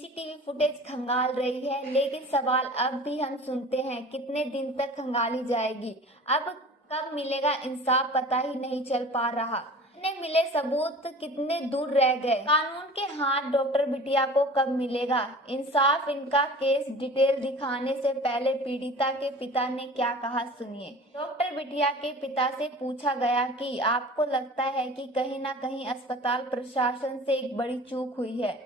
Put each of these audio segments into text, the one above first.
CCTV footage खंगाल रही है, लेकिन सवाल अब भी हम सुनते हैं, कितने दिन तक खंगाली जाएगी? अब कब मिलेगा इंसाफ पता ही नहीं चल पा रहा। इतने मिले सबूत कितने दूर रह गए? कानून के हाथ डॉक्टर बिटिया को कब मिलेगा इंसाफ? इनका केस डिटेल दिखाने से पहले पीड़िता के पिता ने क्या कहा, सुनिए। डॉक्टर बिटिया के पिता से पूछा गया कि आपको लगता है कि कहीं ना कहीं अस्पताल प्रशासन से एक बड़ी चूक हुई है?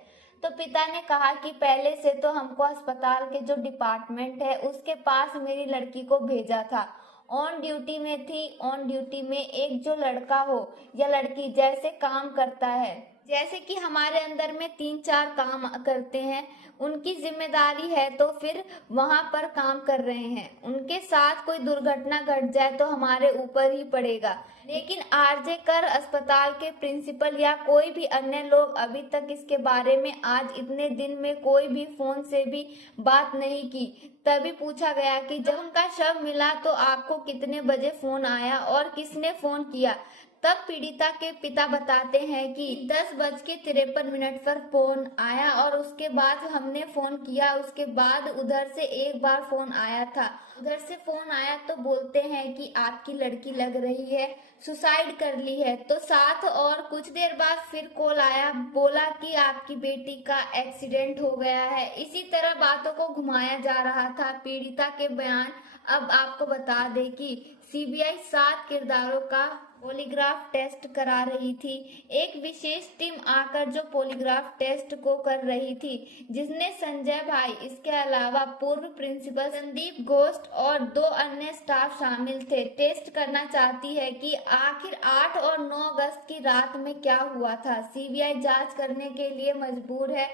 तो पिता ने कहा कि पहले से तो हमको अस्पताल के जो डिपार्टमेंट है उसके पास मेरी लड़की को भेजा था। ऑन ड्यूटी में थी। ऑन ड्यूटी में एक जो लड़का हो या लड़की जैसे काम करता है, जैसे कि हमारे अंदर में 3-4 काम करते हैं, उनकी जिम्मेदारी है तो फिर वहां पर काम कर रहे हैं। उनके साथ कोई दुर्घटना घट जाए तो हमारे ऊपर ही पड़ेगा। लेकिन आरजे कर अस्पताल के प्रिंसिपल या कोई भी अन्य लोग अभी तक इसके बारे में आज इतने दिन में कोई भी फोन से भी बात नहीं की। तभी पूछा गया कि जब उनका शव मिला तो आपको कितने बजे फोन आया और किसने फोन किया? तब पीड़िता के पिता बताते हैं कि 10:53 पर फोन आया और उसके बाद हमने फोन किया। उसके बाद उधर से एक बार फोन आया था। उधर से फोन आया तो बोलते हैं कि आपकी लड़की लग रही है, सुसाइड कर ली है। तो साथ और कुछ देर बाद फिर कॉल आया, बोला कि आपकी बेटी का एक्सीडेंट हो गया है। इसी तरह बातों को घुमाया जा रहा था। पीड़िता के बयान अब आपको बता दें कि सीबीआई 7 किरदारों का पॉलीग्राफ टेस्ट करा रही थी। एक विशेष टीम आकर जो पॉलीग्राफ टेस्ट को कर रही थी, जिसने संजय भाई, इसके अलावा पूर्व प्रिंसिपल संदीप घोष और 2 अन्य स्टाफ शामिल थे। टेस्ट करना चाहती है कि आखिर 8 और 9 अगस्त की रात में क्या हुआ था। सीबीआई जांच करने के लिए मजबूर है।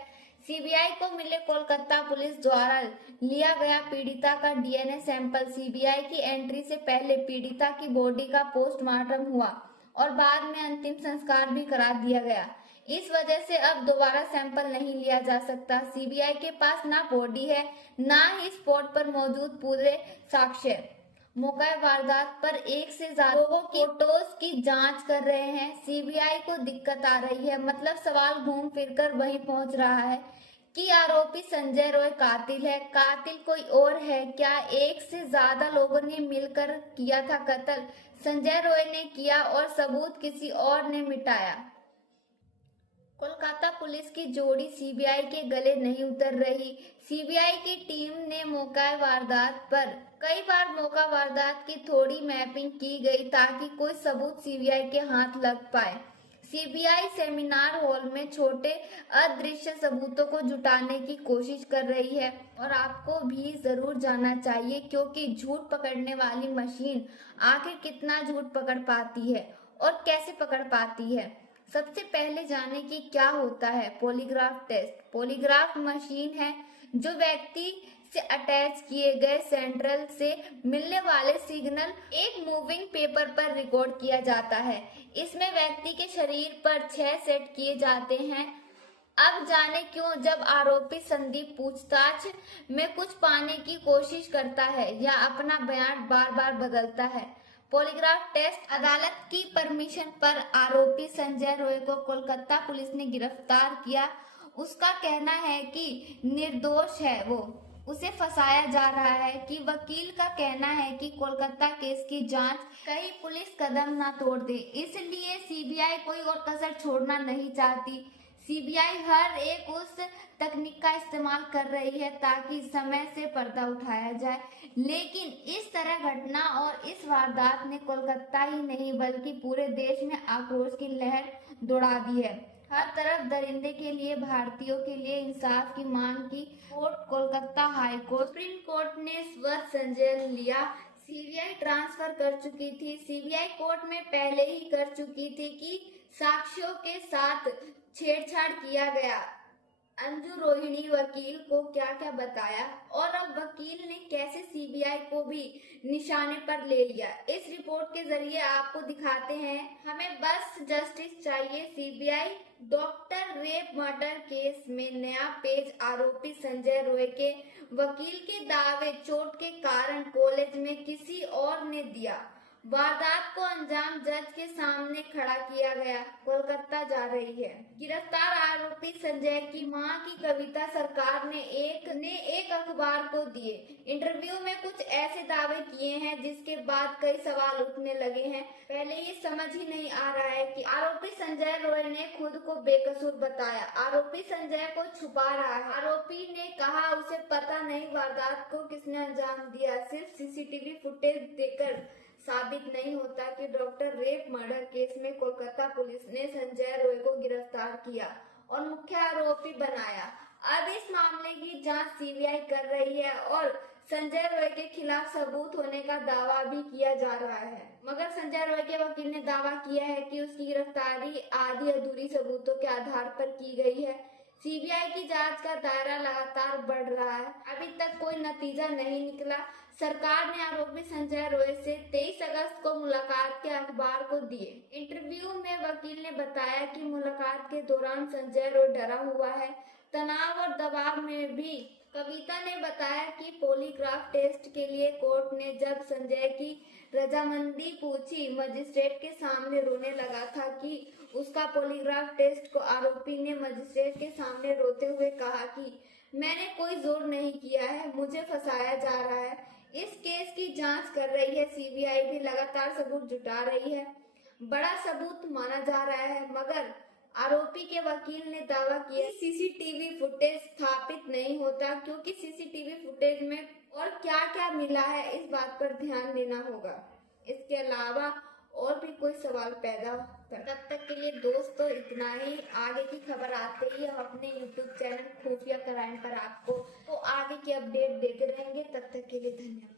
सीबीआई को मिले कोलकाता पुलिस द्वारा लिया गया पीड़िता का डीएनए सैंपल। सीबीआई की एंट्री से पहले पीड़िता की बॉडी का पोस्टमार्टम हुआ और बाद में अंतिम संस्कार भी करा दिया गया। इस वजह से अब दोबारा सैंपल नहीं लिया जा सकता। सीबीआई के पास ना बॉडी है, ना ही स्पॉट पर मौजूद पूरे साक्ष्य। मौका वारदात पर 1 से ज्यादा लोगों की फोटोज की जांच कर रहे हैं। सीबीआई को दिक्कत आ रही है, मतलब सवाल घूम फिर कर वहीं पहुंच रहा है कि आरोपी संजय रॉय कातिल है, कातिल कोई और है क्या? 1 से ज्यादा लोगों ने मिलकर किया था कत्ल। संजय रॉय ने किया और सबूत किसी और ने मिटाया। कोलकाता पुलिस की जोड़ी सीबीआई के गले नहीं उतर रही। सीबीआई की टीम ने मौका वारदात पर कई बार मौका वारदात की थोड़ी मैपिंग की गई ताकि कोई सबूत सीबीआई के हाथ लग पाए। सीबीआई सेमिनार हॉल में छोटे अदृश्य सबूतों को जुटाने की कोशिश कर रही है और आपको भी जरूर जाना चाहिए, क्योंकि झूठ पकड़ने वाली मशीन आखिर कितना झूठ पकड़ पाती है और कैसे पकड़ पाती है। सबसे पहले जाने की क्या होता है पॉलीग्राफ टेस्ट। पॉलीग्राफ मशीन है जो व्यक्ति से अटैच किए गए सेंट्रल से मिलने वाले सिग्नल एक मूविंग पेपर पर रिकॉर्ड किया जाता है। इसमें व्यक्ति के शरीर पर 6 सेट किए जाते हैं। अब जाने क्यों जब आरोपी संदीप पूछताछ में कुछ पाने की कोशिश करता है या अपना बयान बार बार बदलता है। पॉलीग्राफ टेस्ट अदालत की परमिशन पर आरोपी संजय रॉय को कोलकाता पुलिस ने गिरफ्तार किया। उसका कहना है कि निर्दोष है वो, उसे फंसाया जा रहा है। कि वकील का कहना है कि कोलकाता केस की जांच कहीं पुलिस कदम ना तोड़ दे, इसलिए सीबीआई कोई और कसर छोड़ना नहीं चाहती। सीबीआई हर एक उस तकनीक का इस्तेमाल कर रही है ताकि समय से पर्दा उठाया जाए। लेकिन इस तरह घटना और इस वारदात ने कोलकाता ही नहीं बल्कि पूरे देश में आक्रोश की लहर दौड़ा दी है। हर तरफ दरिंदे के लिए, भारतीयों के लिए इंसाफ की मांग की। Court Kolkata high court, supreme court ने स्वर संज्ञान लिया। सीबीआई ट्रांसफर कर चुकी थी। सीबीआई कोर्ट में पहले ही कर चुकी थी कि साक्ष्यों के साथ छेड़छाड़ किया गया। अंजू रोहिणी वकील को क्या क्या बताया और अब वकील ने कैसे सीबीआई को भी निशाने पर ले लिया, इस रिपोर्ट के जरिए आपको दिखाते हैं। हमें बस जस्टिस चाहिए। CBI doctor rape murder case में नया पेज। आरोपी संजय रॉय के वकील के दावे चोट के कारण कॉलेज में किसी और ने दिया। वारदात को अंजाम जज के सामने खड़ा किया गया। कोलकाता जा रही है। गिरफ्तार आरोपी संजय की मां की कविता सरकार ने एक अखबार को दिए। इंटरव्यू में कुछ ऐसे दावे किए हैं जिसके बाद कई सवाल उठने लगे हैं। पहले ये समझ ही नहीं आ रहा है कि आरोपी संजय रॉय ने खुद को बेकसूर बताया। आरोपी संजय को छुपा रहा है। आरोपी ने कहा उसे पता नहीं वारदात को किसने अंजाम दिया। सिर्फ सीसीटीवी फुटेज देकर साबित नहीं होता कि डॉक्टर रेप मर्डर केस में कोलकाता पुलिस ने संजय रॉय को गिरफ्तार किया और मुख्य आरोपी बनाया। अब इस मामले की जांच सीबीआई कर रही है और संजय रॉय के खिलाफ सबूत होने का दावा भी किया जा रहा है। मगर संजय रॉय के वकील ने दावा किया है कि उसकी गिरफ्तारी आधी अधूरी सबूतों के आधार पर की गई है। सीबीआई की जांच का दायरा लगातार बढ़ रहा है। अभी तक कोई नतीजा नहीं निकला। सरकार ने आरोपी संजय रॉय से 23 अगस्त को मुलाकात के अखबार को दिए। इंटरव्यू में वकील ने बताया कि मुलाकात के दौरान संजय रॉय डरा हुआ है, तनाव और दबाव में भी। कविता ने बताया कि पॉलीग्राफ टेस्ट के लिए कोर्ट ने जब संजय की रजामंदी पूछी, मजिस्ट्रेट के सामने रोने लगा था कि उसका पॉलीग्राफ टेस्ट को आरोपी ने मजिस्ट्रेट के सामने रोते हुए कहा कि मैंने कोई जोर नहीं किया है, मुझे फंसाया जा रहा है। इस केस की जांच कर रही है सीबीआई भी लगातार सबूत जुटा रही है। बड़ा सबूत माना जा रहा है, मगर आरोपी के वकील ने दावा किया सीसीटीवी फुटेज स्थापित नहीं होता, क्योंकि सीसीटीवी फुटेज में और क्या क्या मिला है इस बात पर ध्यान देना होगा। इसके अलावा और भी कोई सवाल पैदा होता है। तब तक के लिए दोस्तों इतना ही। आगे की खबर आते ही हम अपने YouTube चैनल खुफिया क्राइम पर आपको आगे की अपडेट देते रहेंगे। तब तक के लिए धन्यवाद।